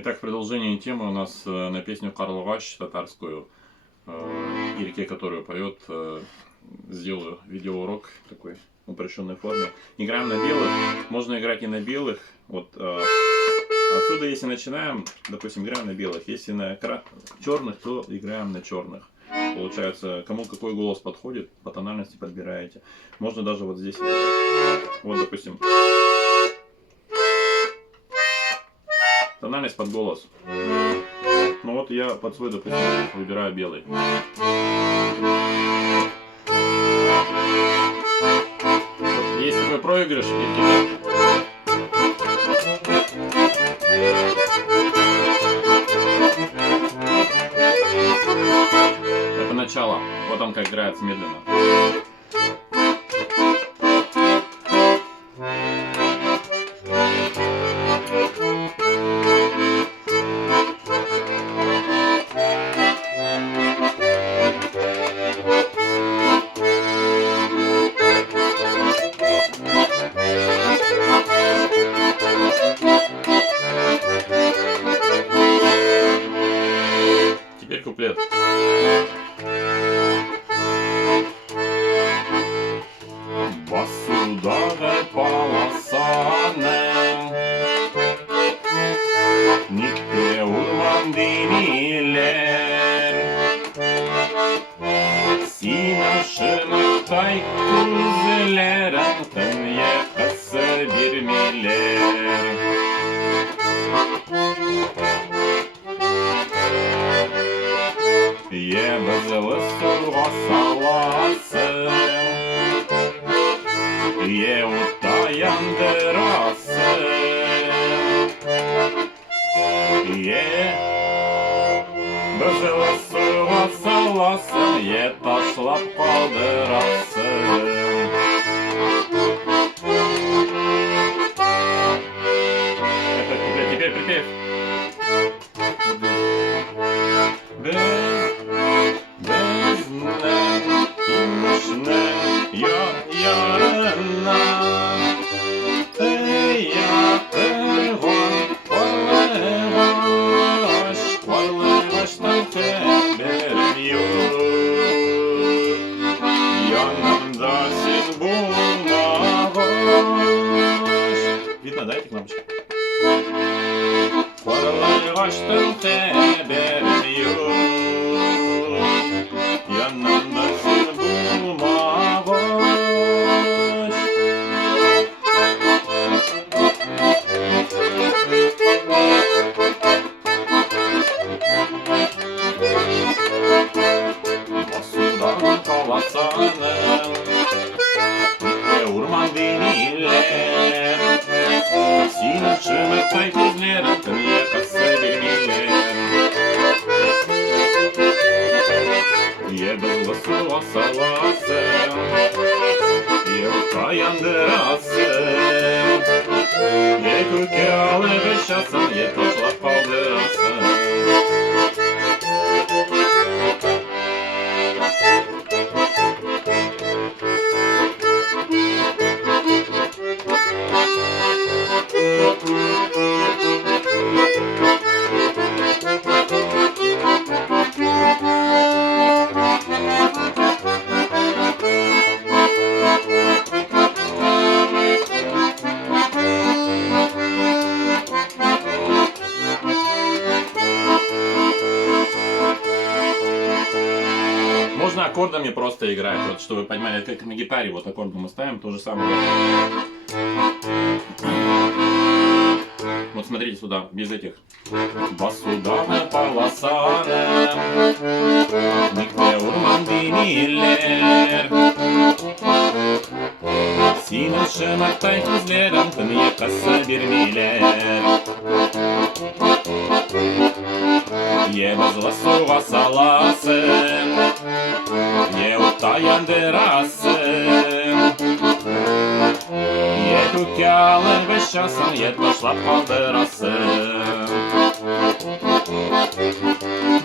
Итак, в продолжении темы у нас на песню «Карловащ» татарскую, Ирке, которую поет, сделаю видеоурок такой в упрощенной форме. Играем на белых, можно играть и на белых. Вот отсюда, если начинаем, допустим, играем на белых, если на черных, то играем на черных. Получается, кому какой голос подходит, по тональности подбираете. Можно даже вот здесь играть. Вот, допустим, тональность под голос. Ну вот я под свой, допустим, выбираю белый. Вот есть такой проигрыш. Это начало. Вот он как играется медленно. Теперь куплет. Basudare palasane Nikte urman diniler Sinem şırnıktay kuzelerin Tınye kısı bir miler Ye bezılı surva salasın Ye utayandırsın Ye bezılı surva salasın Ye taşlap kaldırasın Теперь припев. Видно, да, эти кнопочки? Açtım teberim yok Yanımda seni bulma boş Basudan kavasanım Ve urman deniler Sinem şırnıktay kuzlerin Tınye kısı bir miler Ye bezlısı salasın Ye utayandırasın Ye köke alıveşasın Ye taşlap kaldırasın Можно аккордами просто играть, вот чтобы вы понимали, как на гитаре, вот аккорды мы ставим, то же самое. Вот смотрите сюда, без этих. Basudane palasane Nikte urman diniler Sinem şırnıktay kuzlerin Tınye kısı bir miler Ye bezlı suva salasın Ye utayandırasın Ye köke alıveşasın Ye taşlap kaldırasın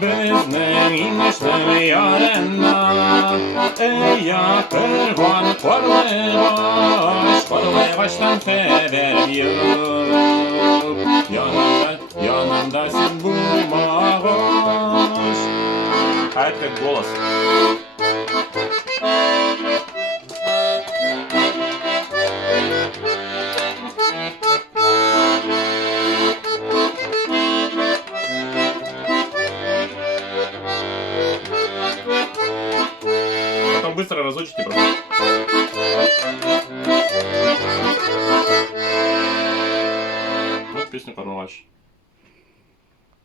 Bizning imishning yarena Eya pervon Qorlevosh Qorlevoshdan xabarim yo'q Yonimda играть как голос. Потом быстро разучите просто. Вот песню Карнавач.